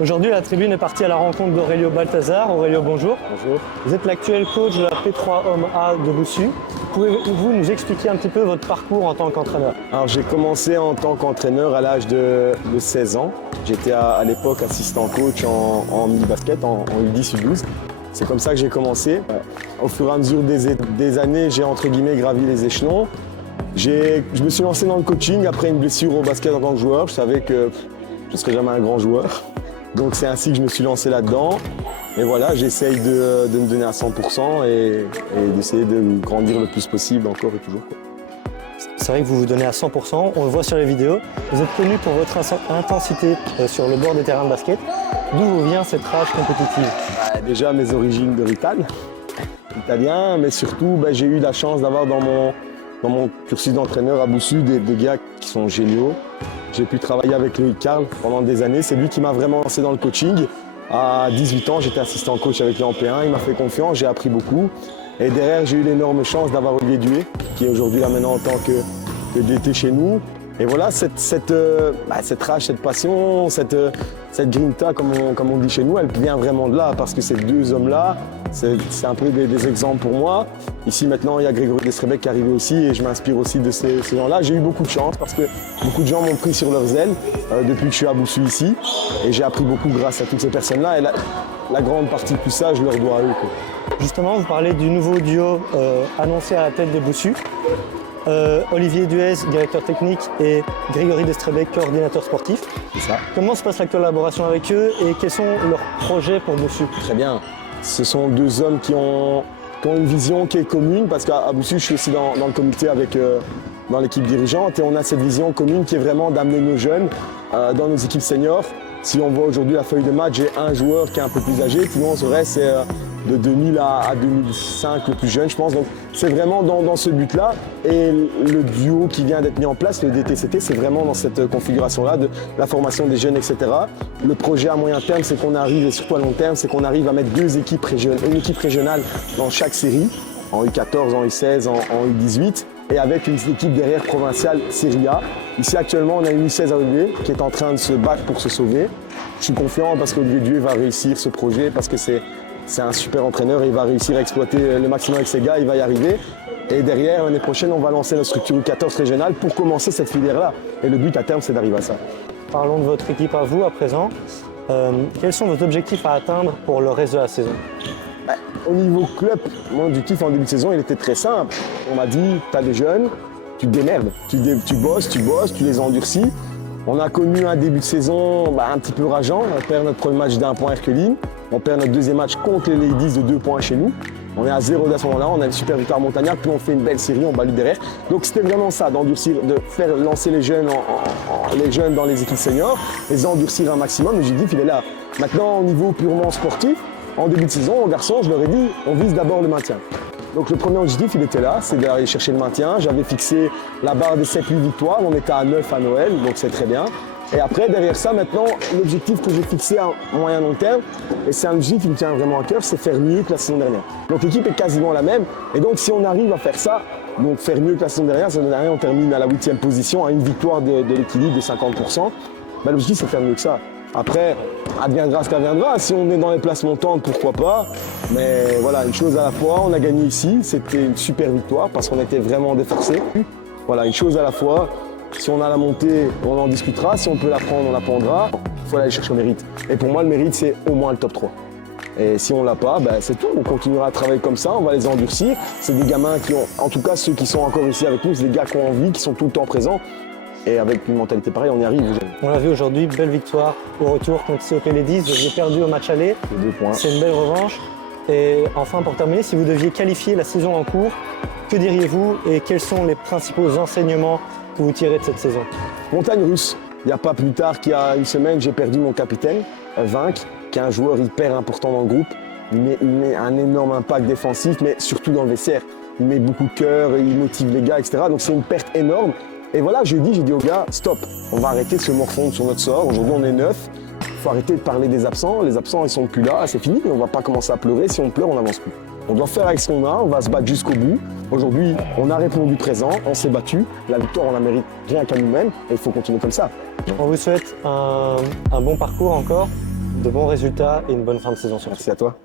Aujourd'hui, la tribune est partie à la rencontre d'Aurelio Balthazar. Aurelio, bonjour. Bonjour. Vous êtes l'actuel coach de la P3 Homme A de Boussu. Pouvez-vous nous expliquer un petit peu votre parcours en tant qu'entraîneur? Alors j'ai commencé en tant qu'entraîneur à l'âge de 16 ans. J'étais à l'époque assistant coach en mini-basket, en U10, U12. C'est comme ça que j'ai commencé. Au fur et à mesure des années, j'ai entre guillemets gravi les échelons. Je me suis lancé dans le coaching après une blessure au basket en tant que joueur. Je savais que je ne serais jamais un grand joueur. Donc c'est ainsi que je me suis lancé là-dedans. Et voilà, j'essaye de me donner à 100% et d'essayer de grandir le plus possible encore et toujours. C'est vrai que vous vous donnez à 100%, on le voit sur les vidéos. Vous êtes connu pour votre intensité sur le bord des terrains de basket. D'où vous vient cette rage compétitive? Déjà mes origines de Rital, italien, mais surtout j'ai eu la chance d'avoir dans mon cursus d'entraîneur à Boussu des gars qui sont géniaux. J'ai pu travailler avec Loïc Carl pendant des années. C'est lui qui m'a vraiment lancé dans le coaching. À 18 ans, j'étais assistant coach avec les en P1. Il m'a fait confiance, j'ai appris beaucoup. Et derrière, j'ai eu l'énorme chance d'avoir Olivier Dué, qui est aujourd'hui là maintenant en tant que DT chez nous. Et voilà, cette rage, cette passion, cette grinta, comme on dit chez nous, elle vient vraiment de là, parce que ces deux hommes-là, c'est un peu des exemples pour moi. Ici maintenant, il y a Grégory Destrebec qui est arrivé aussi, et je m'inspire aussi de ces gens-là. J'ai eu beaucoup de chance, parce que beaucoup de gens m'ont pris sur leurs ailes depuis que je suis à Boussu ici. Et j'ai appris beaucoup grâce à toutes ces personnes-là. Et la grande partie de tout ça, je leur dois à eux, quoi. Justement, vous parlez du nouveau duo annoncé à la tête de Boussu. Olivier Duez, directeur technique, et Grégory Destrebec, coordinateur sportif. C'est ça. Comment se passe la collaboration avec eux et quels sont leurs projets pour Boussu? Très bien. Ce sont deux hommes qui ont une vision qui est commune, parce qu'à Boussu, je suis aussi dans le comité dans l'équipe dirigeante, et on a cette vision commune qui est vraiment d'amener nos jeunes dans nos équipes seniors. Si on voit aujourd'hui la feuille de match, j'ai un joueur qui est un peu plus âgé, sinon le reste c'est de 2000 à 2005 le plus jeune, je pense. Donc c'est vraiment dans ce but-là. Et le duo qui vient d'être mis en place, le DTCT, c'est vraiment dans cette configuration-là de la formation des jeunes, etc. Le projet à moyen terme, c'est qu'on arrive, et surtout à long terme, c'est qu'on arrive à mettre deux équipes une équipe régionale dans chaque série, en U14, en U16, en U18, et avec une équipe derrière provinciale Série A. Ici actuellement, on a une U16 à Olivier qui est en train de se battre pour se sauver. Je suis confiant parce qu'Olivier Dué va réussir ce projet, parce que c'est un super entraîneur et il va réussir à exploiter le maximum avec ses gars, il va y arriver. Et derrière, l'année prochaine, on va lancer notre structure U14 régionale pour commencer cette filière-là. Et le but à terme, c'est d'arriver à ça. Parlons de votre équipe à vous à présent. Quels sont vos objectifs à atteindre pour le reste de la saison? Au niveau club, mon objectif en début de saison, il était très simple. On m'a dit, tu as des jeunes, tu te démerdes. Tu bosses, tu les endurcis. On a connu un début de saison un petit peu rageant. On perd notre premier match d'1 point Herculine. On perd notre deuxième match contre les Ladies de 2 points chez nous. On est à 0 à ce moment-là, on a une super victoire Montagnard, puis on fait une belle série, on bat lui derrière. Donc c'était vraiment ça, d'endurcir, de faire lancer les jeunes dans les équipes seniors, les endurcir un maximum. L'objectif, il est là. Maintenant, au niveau purement sportif, en début de saison, aux garçons, je leur ai dit, on vise d'abord le maintien. Donc le premier objectif, il était là, c'est d'aller chercher le maintien. J'avais fixé la barre des 7-8 victoires, on était à 9 à Noël, donc c'est très bien. Et après, derrière ça, maintenant, l'objectif que j'ai fixé à moyen long terme, et c'est un objectif qui me tient vraiment à cœur, c'est faire mieux que la saison dernière. Donc l'équipe est quasiment la même, et donc si on arrive à faire ça, donc faire mieux que la saison dernière, on termine à la 8e position, à une victoire de l'équilibre de 50%, l'objectif c'est de faire mieux que ça. Après, adviendra ce qu'adviendra. Si on est dans les places montantes, pourquoi pas. Mais voilà, une chose à la fois. On a gagné ici. C'était une super victoire parce qu'on était vraiment déforcés. Voilà, une chose à la fois. Si on a la montée, on en discutera. Si on peut la prendre, on la prendra. Il faut aller chercher au mérite. Et pour moi, le mérite, c'est au moins le top 3. Et si on l'a pas, c'est tout. On continuera à travailler comme ça. On va les endurcir. C'est des gamins qui ont, en tout cas ceux qui sont encore ici avec nous, c'est des gars qui ont envie, qui sont tout le temps présents. Et avec une mentalité pareille, on y arrive. On l'a vu aujourd'hui, belle victoire au retour contre COP Ladies. Vous avez perdu au match aller. 2 points. C'est une belle revanche. Et enfin, pour terminer, si vous deviez qualifier la saison en cours, que diriez-vous et quels sont les principaux enseignements que vous tirez de cette saison? Montagne russe. Il n'y a pas plus tard qu'il y a une semaine, j'ai perdu mon capitaine, Vinck, qui est un joueur hyper important dans le groupe. Il met un énorme impact défensif, mais surtout dans le vestiaire. Il met beaucoup de cœur, il motive les gars, etc. Donc c'est une perte énorme. Et voilà, j'ai dit aux gars, stop, on va arrêter de se morfondre sur notre sort. Aujourd'hui, on est 9. Il faut arrêter de parler des absents. Les absents, ils sont plus là, c'est fini. On ne va pas commencer à pleurer. Si on pleure, on n'avance plus. On doit faire avec ce qu'on a, on va se battre jusqu'au bout. Aujourd'hui, on a répondu présent, on s'est battu. La victoire, on la mérite rien qu'à nous-mêmes et il faut continuer comme ça. On vous souhaite un bon parcours encore. de bons résultats et une bonne fin de saison surtout. Merci à toi.